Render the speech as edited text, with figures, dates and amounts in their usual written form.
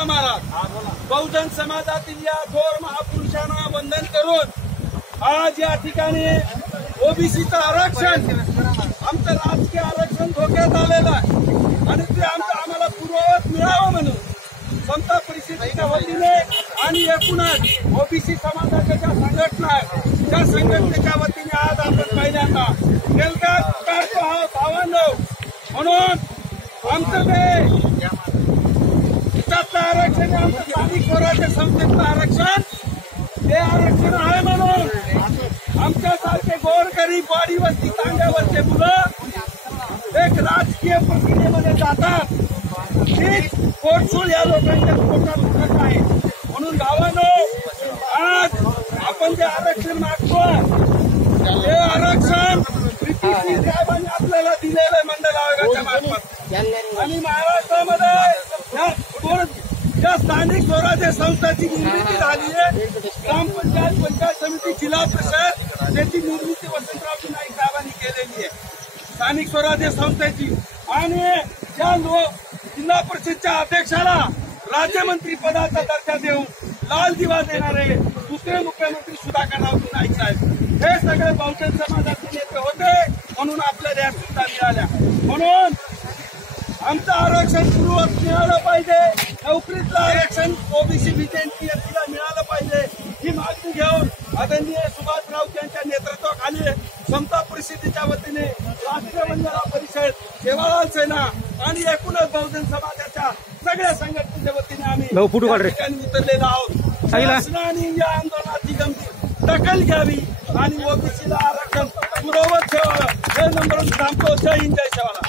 तुकाराम महाराज बहुजन समाजातील या थोर महापुरुषांना वंदन करून आज या ठिकाणी ओबीसीचं आरक्षण आमचं राजकीय आरक्षण धोक्यात आलेलं आहे आणि ते आम्हाला पूर्ववत मिळावं म्हणून समता परिषदेच्या वतीने आणि एकूणच ओबीसी समाजाच्या ज्या संघटना आहेत त्या संघटनेच्या वतीने आज आपण पहिल्यांदा एल्गार काढतो आहोत भावांनो. म्हणून आमचं ते त्यातलं आरक्षण आमचं स्थानिक स्वराज्य संस्थेचं आरक्षण ते आरक्षण आहे म्हणून आमच्यासारखे गोरगरीब वाडी वस्ती तांड्यावरचे मुलं एक राजकीय प्रक्रियेमध्ये जातात. हीच पोटसूळ या लोकांच्या पोटात दुखत आहे. म्हणून गावानो आज आपण जे आरक्षण मागतोय ते आरक्षण ब्रिटिश साहेबांनी आपल्याला दिलेलं आहे मंडल आयोगाच्या मार्फत आणि महाराष्ट्रामध्ये ज्या स्थानिक स्वराज्य संस्थांची निर्मिती झाली आहे ग्रामपंचायत पंचायत समिती जिल्हा परिषद त्याची निर्मिती वसंतराव नाईक साहेबांनी केलेली आहे स्थानिक स्वराज्य संस्थेची आणि ज्या जिल्हा परिषदच्या अध्यक्षाला राज्यमंत्री पदाचा दर्जा देऊन लाल दिवा देणारे दुसरे मुख्यमंत्री सुधाकरराव नाईक साहेब हे सगळे बहुजन समाजाचे नेते होते म्हणून आपल्याला या सुविधा मिळाल्या. म्हणून आमचं आरक्षण पूर्ववत मिळालं पाहिजे. नोकरीतलं आरक्षण ओबीसी विजयंती व्यक्तीला मिळालं पाहिजे ही मागणी घेऊन आदरणीय सुभाष राऊत यांच्या नेतृत्वाखाली समता परिषदेच्या वतीने राष्ट्रीय वंदना परिषद सेवालाल सेना आणि एकूणच बहुजन समाजाच्या सगळ्या संघटनेच्या वतीने आम्ही ठिकाणी उतरलेलो आहोत. शासनाने या आंदोलनाची गंभीर दखल घ्यावी आणि ओबीसीला आरक्षण पुरवत ठेवावं हे नंबर थांबतो. जय हिंद जय शिवराय.